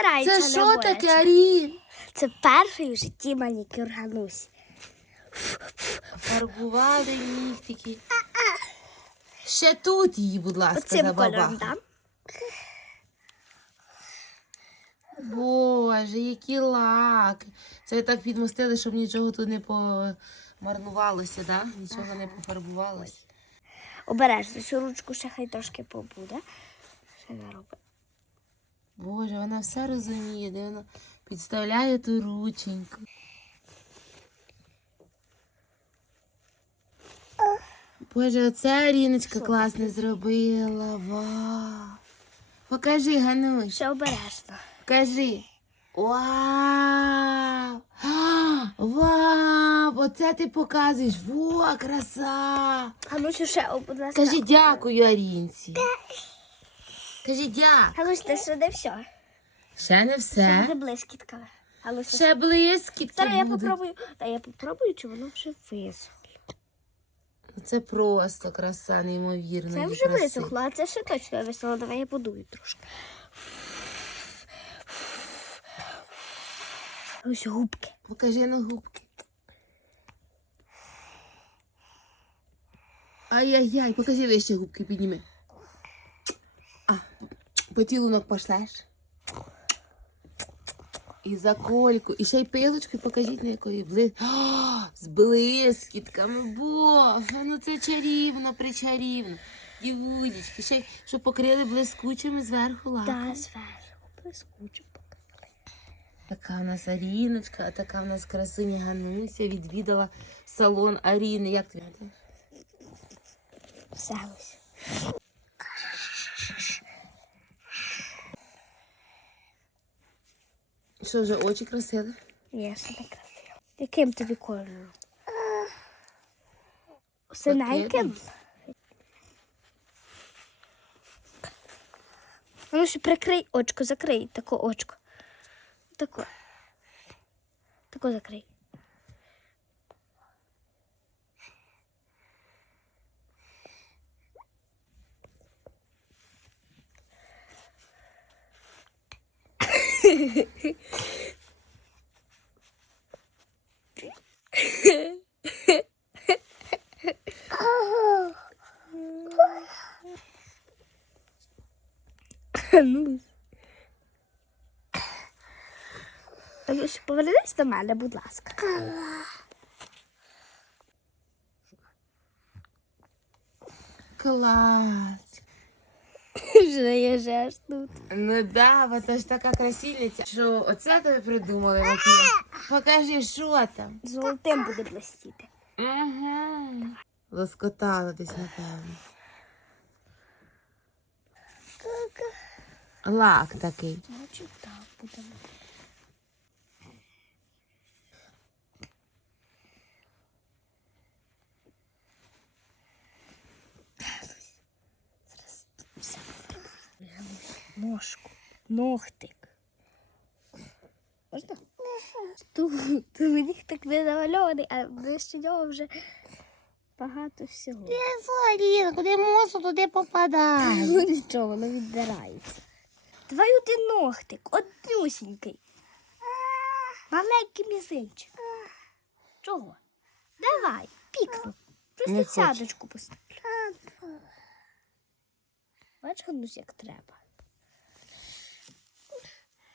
старається. Це що таке, Арін? Це перший в житті манікюр Ганусі. Фарбували нігтики. Ще тут її, будь ласка, Оцим кольором забабахай. дам. Боже, які лаки. Це ви так підмостили, щоб нічого тут не помарнувалося, да? Нічого не пофарбувалося. Обережно, цю ручку ще хай трошки побуде. Ще не робить. Боже, вона все розуміє, де вона підставляє ту рученьку. Боже, оце Аріночка класно зробила. Вау. Покажи, Гануш, Ще обережно. покажи. Вау! А, Вау! Оце ти показуєш. Во, краса! Ганусю, ще, о, будь ласка. Кажи дякую, Арінці. Кажи дякую. Ганусь, це ще не все. Ще не все. буде блискітка. Гануся, Ще блискітки Зараз я будуть. попробую. Та я попробую, чи воно вже висохло. Це просто краса, неймовірна. Це вже висохло, а це ще точно висохло. Давай я подую трошки. Ось губки. Покажи на губки. Ай-яй-яй, покажи вище губки, підніми. А, поцілунок пошлеш. І закольку, і ще й пилочку, і покажіть на якої бли... О, з блискітками. Боже, ну це чарівно, причарівно. Дівулечки, ще й щоб покрили блискучими зверху лаком. Та зверху прискучу. Така в нас Аріночка, а така в нас красуня Гануся відвідала салон Аріни. Як гадаєш? Все ось. Що вже очі красили? Все так красиво. Яким тобі кольором? Синеньким? Ну ще прикрий очко, закрий тако очко. Тако. Тако закрий. Ну. Повернись до мене, будь ласка. Клас. Вже наїжджаєш тут. Ну да, бо то ж така красивіця. Що оце тобі придумали Матія? Покажи, що там. Золотим буде блистіти. Угу. Лоскотало десь, напевно. Лак такий. Значить, так буде. Ножку, ногтик. Можна? Тут, тут так не намальований, а ближче нього вже багато всього. Аріна, куди мозу, туди попадає. Ну нічого, воно відбирається. Давай один ногтик, однюсінький. Маленький мізинчик. Чого? Давай, пікну. Просто сядочку поставлю. Бачиш, Ганусь, як треба.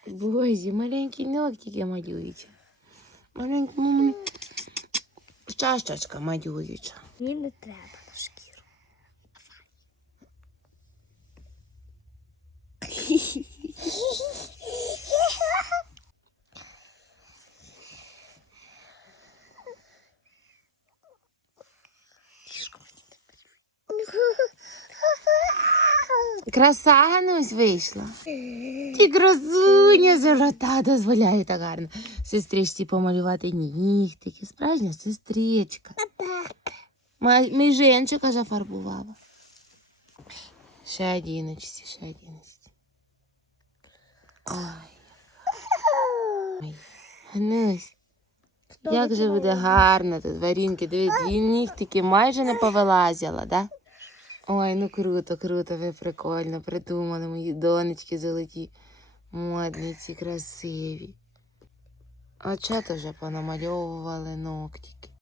Боже, маленькі ногтики малюють. Маленькі. Чашечка малююча. Мені не треба на шкіру. Краса Ганусь вийшла. Ті красуня золота дозволяє так гарно. Сестричці помалювати нігтики. Справжня сестричка. Ма- Міженчика зафарбувала. Ще одіночці, ще одіночці. Ой. Ганусь, як же буде гарно тут варінки. Дві нігтики майже не повилазила, да? Ой, ну круто, круто, ви прикольно придумали мої донечки золоті, модниці, красиві. А чого то вже понамальовували ногтики?